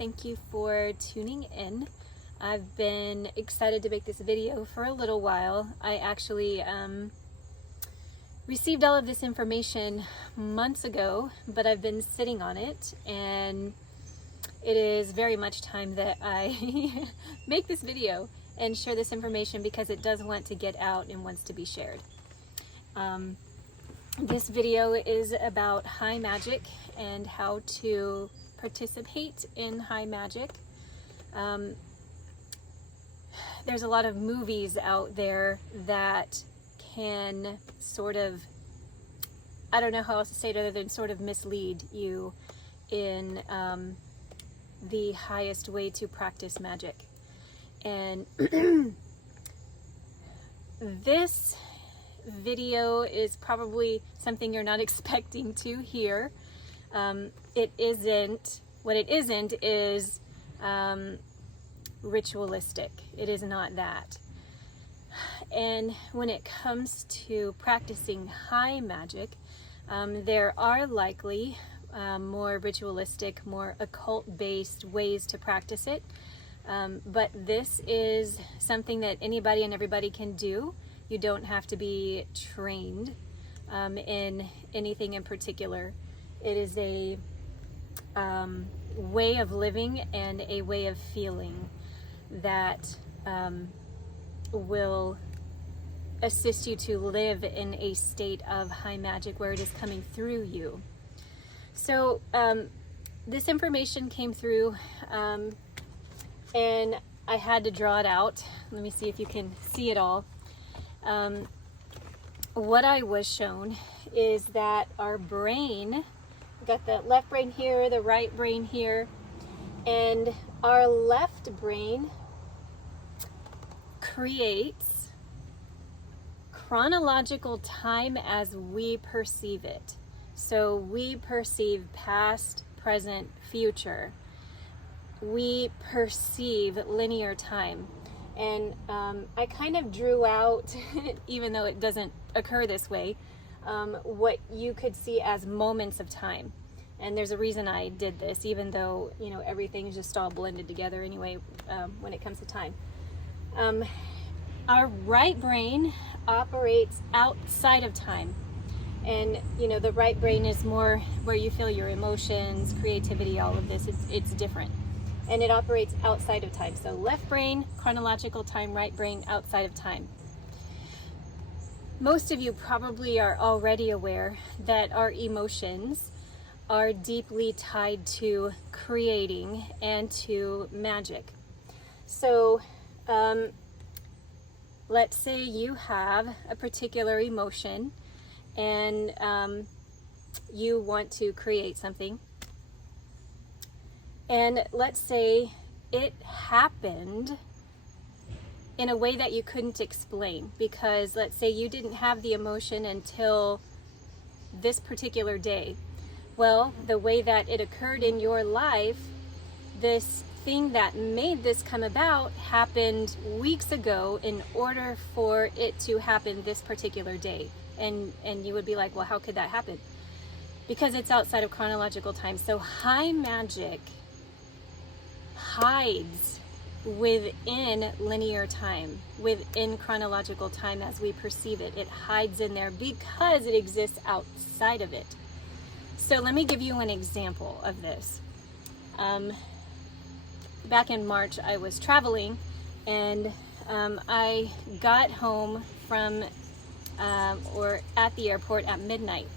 Thank you for tuning in. I've been excited to make this video for a little while. I actually received all of this information months ago, but I've been sitting on it, and it is very much time that I make this video and share this information because it does want to get out and wants to be shared. This video is about high magic and how to participate in high magic. There's a lot of movies out there that can sort of, I don't know how else to say it other than sort of mislead you in the highest way to practice magic. And this video is probably something you're not expecting to hear. It isn't, what it isn't is ritualistic. It is not that. And when it comes to practicing high magic, there are likely more ritualistic, more occult-based ways to practice it. But this is something that anybody and everybody can do. You don't have to be trained in anything in particular. It is a way of living and a way of feeling that will assist you to live in a state of high magic where it is coming through you. So this information came through and I had to draw it out. Let me see if you can see it all. What I was shown is that our brain, got the left brain here, the right brain here, and our left brain creates chronological time as we perceive it. So we perceive past, present, future. We perceive linear time. And I kind of drew out, even though it doesn't occur this way, what you could see as moments of time. And there's a reason I did this, even though, you know, everything's just all blended together anyway when it comes to time. Our right brain operates outside of time. And, you know, the right brain is more where you feel your emotions, creativity, all of this. It's different. And it operates outside of time. So left brain, chronological time, right brain, outside of time. Most of you probably are already aware that our emotions are deeply tied to creating and to magic. So let's say you have a particular emotion and you want to create something. And let's say it happened in a way that you couldn't explain, because let's say you didn't have the emotion until this particular day. Well, the way that it occurred in your life, this thing that made this come about happened weeks ago in order for it to happen this particular day. And you would be like, well, how could that happen? Because it's outside of chronological time. So high magic hides within linear time, within chronological time as we perceive it. It hides in there because it exists outside of it. So let me give you an example of this. Back in March, I was traveling, and I got home from or at the airport at midnight,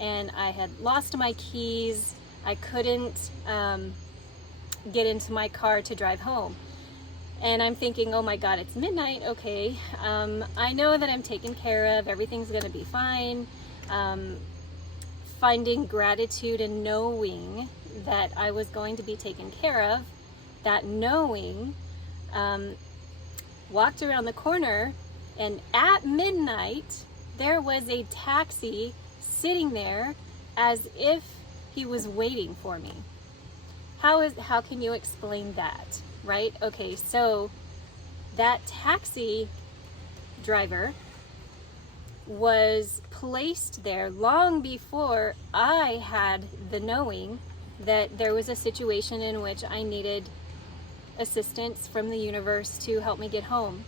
and I had lost my keys. I couldn't get into my car to drive home. And I'm thinking, oh my God, it's midnight. Okay, I know that I'm taken care of. Everything's gonna be fine. Finding gratitude and knowing that I was going to be taken care of, that knowing, walked around the corner, and at midnight, there was a taxi sitting there as if he was waiting for me. How can you explain that, right? Okay, so that taxi driver was placed there long before I had the knowing that there was a situation in which I needed assistance from the universe to help me get home.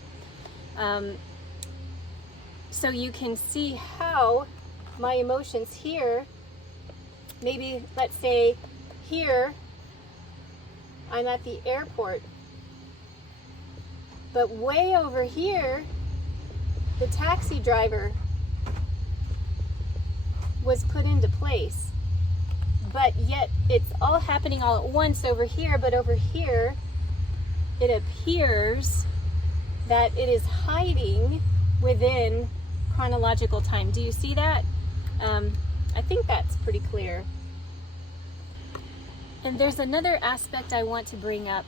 So you can see how my emotions here, maybe let's say here, I'm at the airport, but way over here, the taxi driver was put into place. But yet it's all happening all at once over here, but over here, it appears that it is hiding within chronological time. Do you see that? I think that's pretty clear. And there's another aspect I want to bring up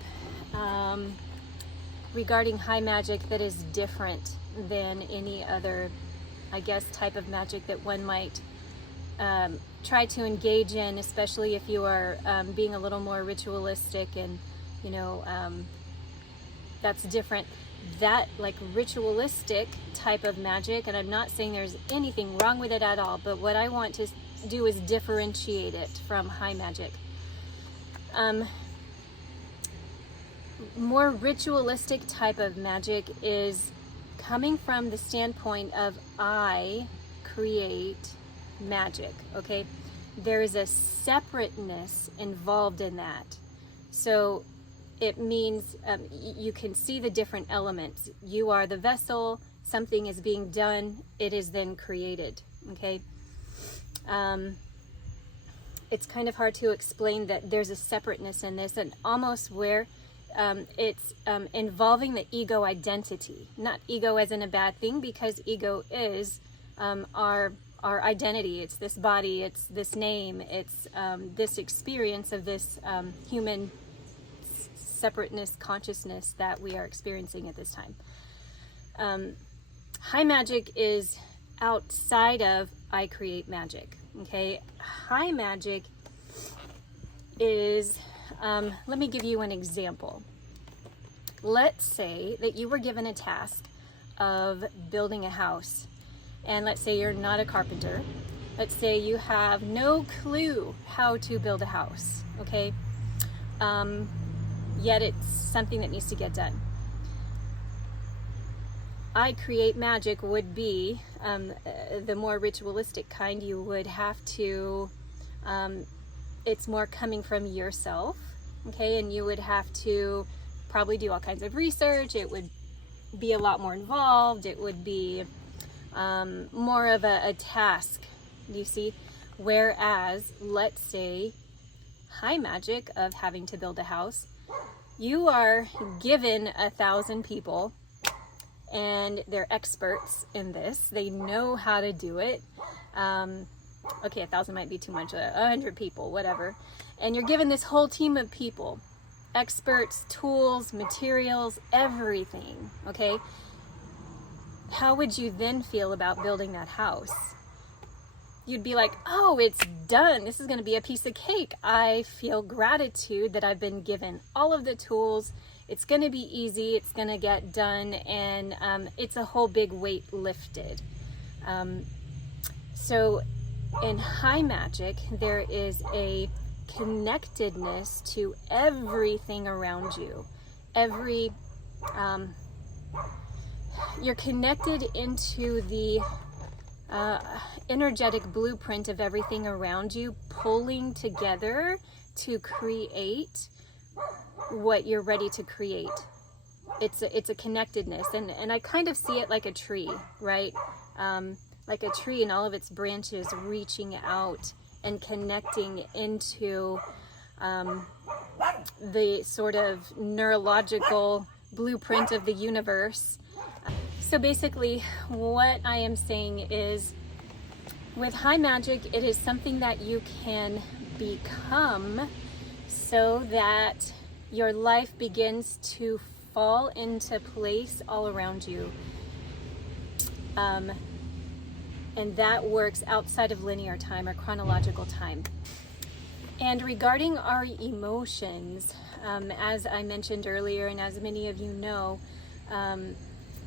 regarding high magic that is different than any other, I guess, type of magic that one might try to engage in, especially if you are being a little more ritualistic and, you know, that's different. That like ritualistic type of magic, and I'm not saying there's anything wrong with it at all, but what I want to do is differentiate it from high magic. More ritualistic type of magic is coming from the standpoint of I create magic, okay? There is a separateness involved in that. So it means you can see the different elements. You are the vessel, something is being done, it is then created, okay? It's kind of hard to explain that there's a separateness in this, and almost where it's involving the ego identity. Not ego as in a bad thing, because ego is our identity. It's this body, it's this name, it's this experience of this human separateness consciousness that we are experiencing at this time. High magic is outside of I create magic, okay? High magic is, let me give you an example. Let's say that you were given a task of building a house, and let's say you're not a carpenter. Let's say you have no clue how to build a house, okay? Yet it's something that needs to get done. I create magic would be the more ritualistic kind. You would have to, it's more coming from yourself, okay? And you would have to probably do all kinds of research. It would be a lot more involved. It would be more of a task, do you see? Whereas, let's say, high magic of having to build a house, you are given 1,000 people, and they're experts in this. They know how to do it. Okay, 1,000 might be too much, 100 people, whatever. And you're given this whole team of people, experts, tools, materials, everything, okay? How would you then feel about building that house? You'd be like, oh, it's done. This is going to be a piece of cake. I feel gratitude that I've been given all of the tools. It's going to be easy. It's going to get done. And it's a whole big weight lifted. So in high magic, there is a connectedness to everything around you. You're connected into the energetic blueprint of everything around you, pulling together to create what you're ready to create. It's a connectedness, and I kind of see it like a tree, right? Like a tree and all of its branches reaching out and connecting into the sort of neurological blueprint of the universe. So basically, what I am saying is, with high magic, it is something that you can become so that your life begins to fall into place all around you. And that works outside of linear time or chronological time. And regarding our emotions, as I mentioned earlier, and as many of you know,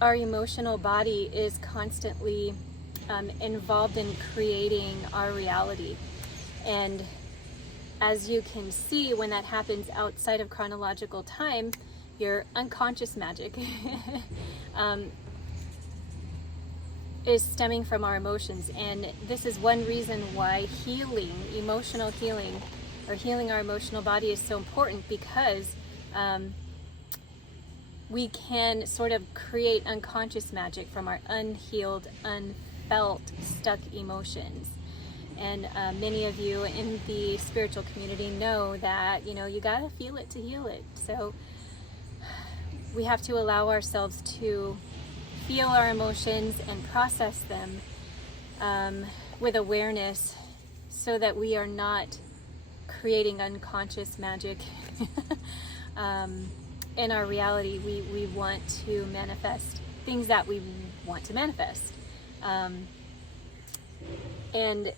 our emotional body is constantly involved in creating our reality. And as you can see, when that happens outside of chronological time, your unconscious magic is stemming from our emotions. And this is one reason why healing, emotional healing, or healing our emotional body is so important, because we can sort of create unconscious magic from our unhealed, unfelt, stuck emotions. And many of you in the spiritual community know that, you gotta feel it to heal it. So we have to allow ourselves to feel our emotions and process them with awareness, so that we are not creating unconscious magic in our reality. We want to manifest things that we want to manifest. And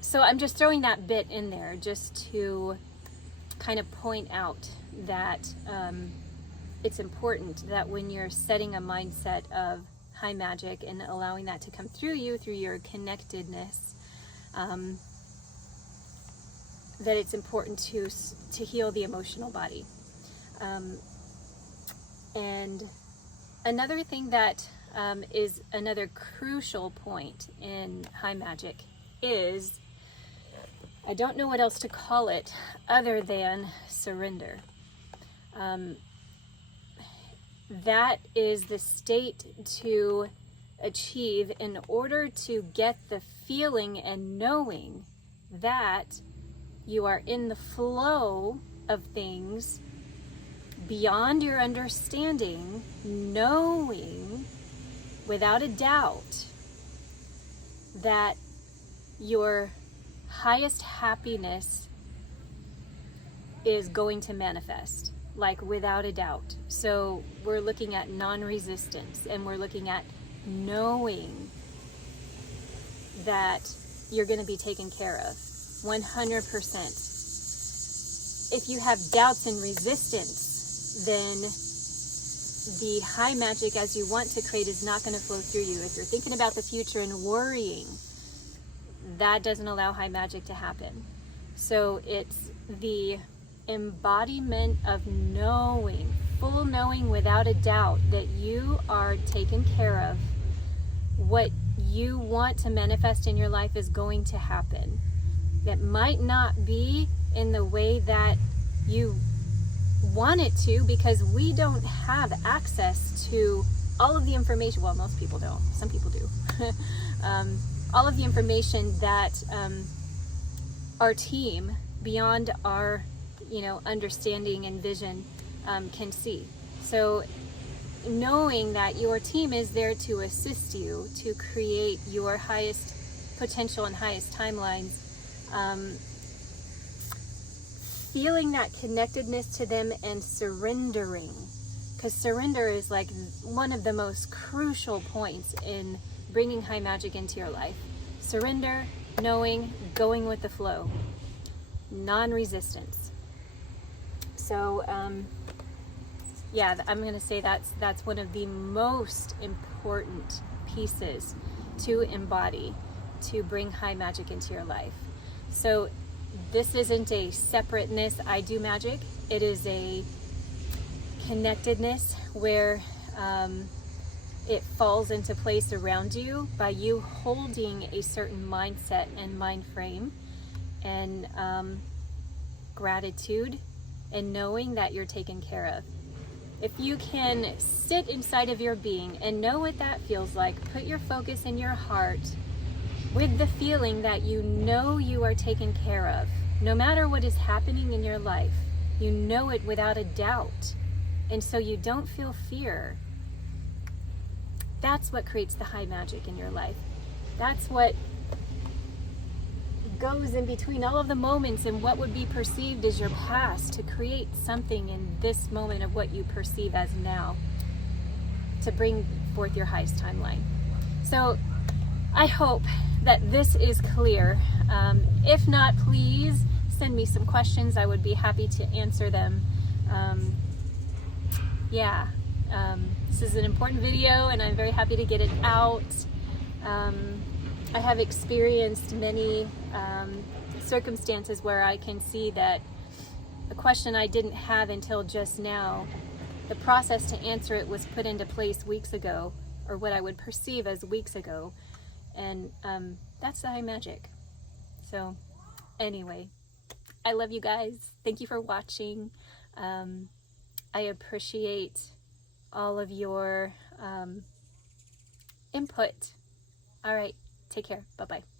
so I'm just throwing that bit in there just to kind of point out that it's important that when you're setting a mindset of high magic and allowing that to come through you, through your connectedness, that it's important to heal the emotional body. And another thing that is another crucial point in high magic is, I don't know what else to call it other than surrender. That is the state to achieve in order to get the feeling and knowing that you are in the flow of things beyond your understanding, knowing without a doubt that your highest happiness is going to manifest, like without a doubt. So we're looking at non-resistance, and we're looking at knowing that you're going to be taken care of 100%. If you have doubts and resistance, then the high magic as you want to create is not going to flow through you. If you're thinking about the future and worrying, that doesn't allow high magic to happen. So it's the embodiment of knowing, full knowing without a doubt that you are taken care of. What you want to manifest in your life is going to happen. That might not be in the way that you want it to, because we don't have access to all of the information. Well, most people don't. Some people do. All of the information that our team, beyond our understanding and vision, can see. So knowing that your team is there to assist you to create your highest potential and highest timelines, feeling that connectedness to them and surrendering, because surrender is like one of the most crucial points in bringing high magic into your life. Surrender, knowing, going with the flow, non-resistance. So yeah, I'm going to say that's one of the most important pieces to embody to bring high magic into your life. So this isn't a separateness, I do magic. It is a connectedness where it falls into place around you by you holding a certain mindset and mind frame, and gratitude, and knowing that you're taken care of. If you can sit inside of your being and know what that feels like, put your focus in your heart with the feeling that you know you are taken care of. No matter what is happening in your life, you know it without a doubt. And so you don't feel fear. That's what creates the high magic in your life. That's what goes in between all of the moments and what would be perceived as your past to create something in this moment of what you perceive as now, to bring forth your highest timeline. So I hope that this is clear. If not, please send me some questions. I would be happy to answer them. This is an important video, and I'm very happy to get it out. I have experienced many circumstances where I can see that a question I didn't have until just now, the process to answer it was put into place weeks ago, or what I would perceive as weeks ago. And that's the high magic. So anyway, I love you guys. Thank you for watching. I appreciate all of your input. All right, take care. Bye-bye.